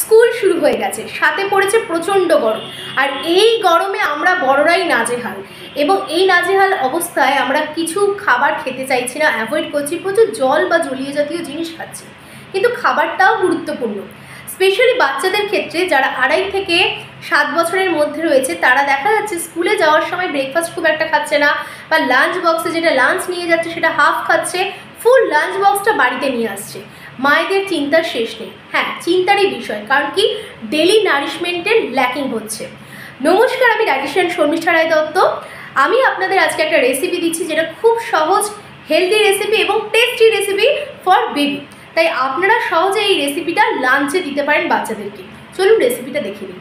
School শুরু হয়ে গেছে, সাথে পড়েছে প্রচণ্ড গরম। আর এই গরমে আমরা বড়রাই নাজেহাল, এবং এই নাজেহাল অবস্থায় আমরা কিছু খাবার খেতে চাইছি না, অ্যাভয়েড করছি, প্রচুর জল বা জলীয় জাতীয় জিনিস খাচ্ছি। কিন্তু খাবারটাও গুরুত্বপূর্ণ, স্পেশালি বাচ্চাদের ক্ষেত্রে যারা 2.5 থেকে 7 বছরের মধ্যে রয়েছে। তারা দেখা যাচ্ছে স্কুলে যাওয়ার সময় ব্রেকফাস্ট খুব একটা খাচ্ছে না, বা লাঞ্চ বক্সে যেটা লাঞ্চ নিয়ে যাচ্ছে সেটা হাফ খাচ্ছে, ফুল লাঞ্চ বক্সটা বাড়িতে নিয়ে আসছে। মায়েদের চিন্তার শেষ নেই। হ্যাঁ, চিন্তারই বিষয়, কারণ কি ডেলি নারিশমেন্টের ল্যাকিং হচ্ছে। নমস্কার, আমি ডায়েটিশিয়ান শর্মিষ্ঠা রায় দত্ত। আমি আপনাদের আজকে একটা রেসিপি দিচ্ছি, যেটা খুব সহজ, হেলদি রেসিপি এবং টেস্টি রেসিপি ফর বেবি। তাই আপনারা সহজে এই রেসিপিটা লাঞ্চে দিতে পারেন বাচ্চাদেরকে। চলুন রেসিপিটা দেখে নিন।